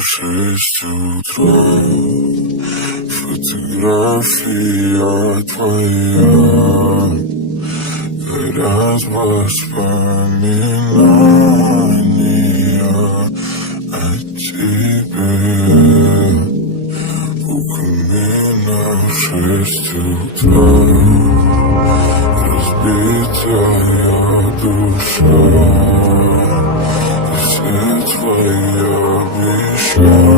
в 6 утра. Фотография твоя, горят воспоминания о тебе. У камина в 6 утра, разбитая душа, и все твои обещания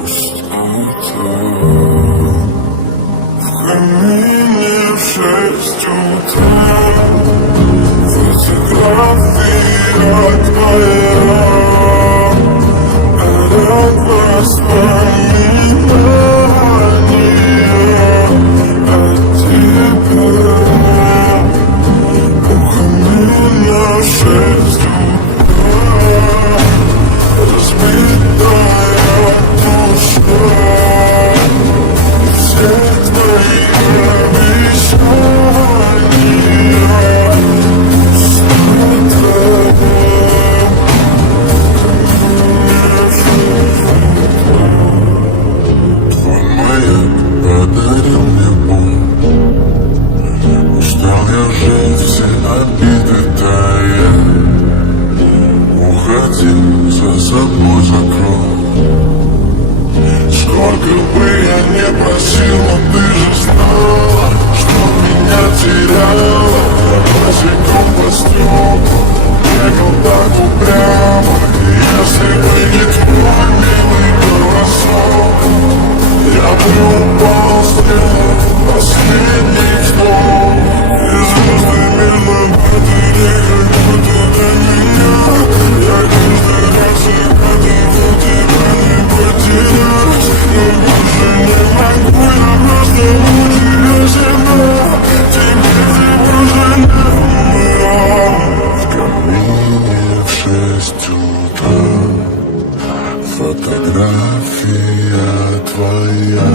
пустота. В камине в 6 утра, фотография твоя, горят воспоминания о тебе. У камина в 6 утра, разбитая душа, все твои обещания пустота. Твой маяк подарил мне боль. Устал я жить, все обиды тая. Уходи, за собой закрой. Сколько бы я не просил, но ты же знала, что меня теряла. Босиком по стеклам бегал так упрямо. Если бы не твой милый голосок, я бы упал с неба последних слов. И звезды медленно падали, как будто для меня. Я каждый раз, когда его тебя не потерять, но больше не могу, я просто мучаю себя. Теперь ты уже не умирал. В камине в 6 утра, фотография твоя,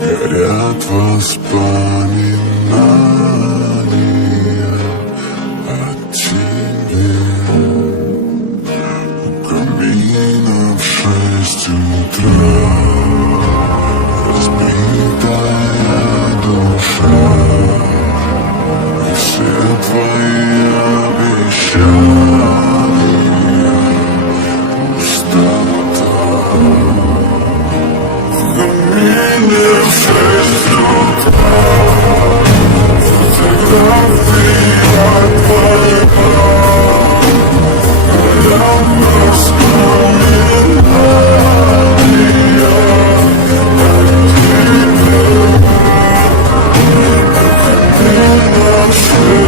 горят воспоминания о тебе. У камина в 6 утра, разбитая душа, и все твои обещания пустота. В камине в 6 утра, фотография твоя, горят воспоминания о тебе. В камине в 6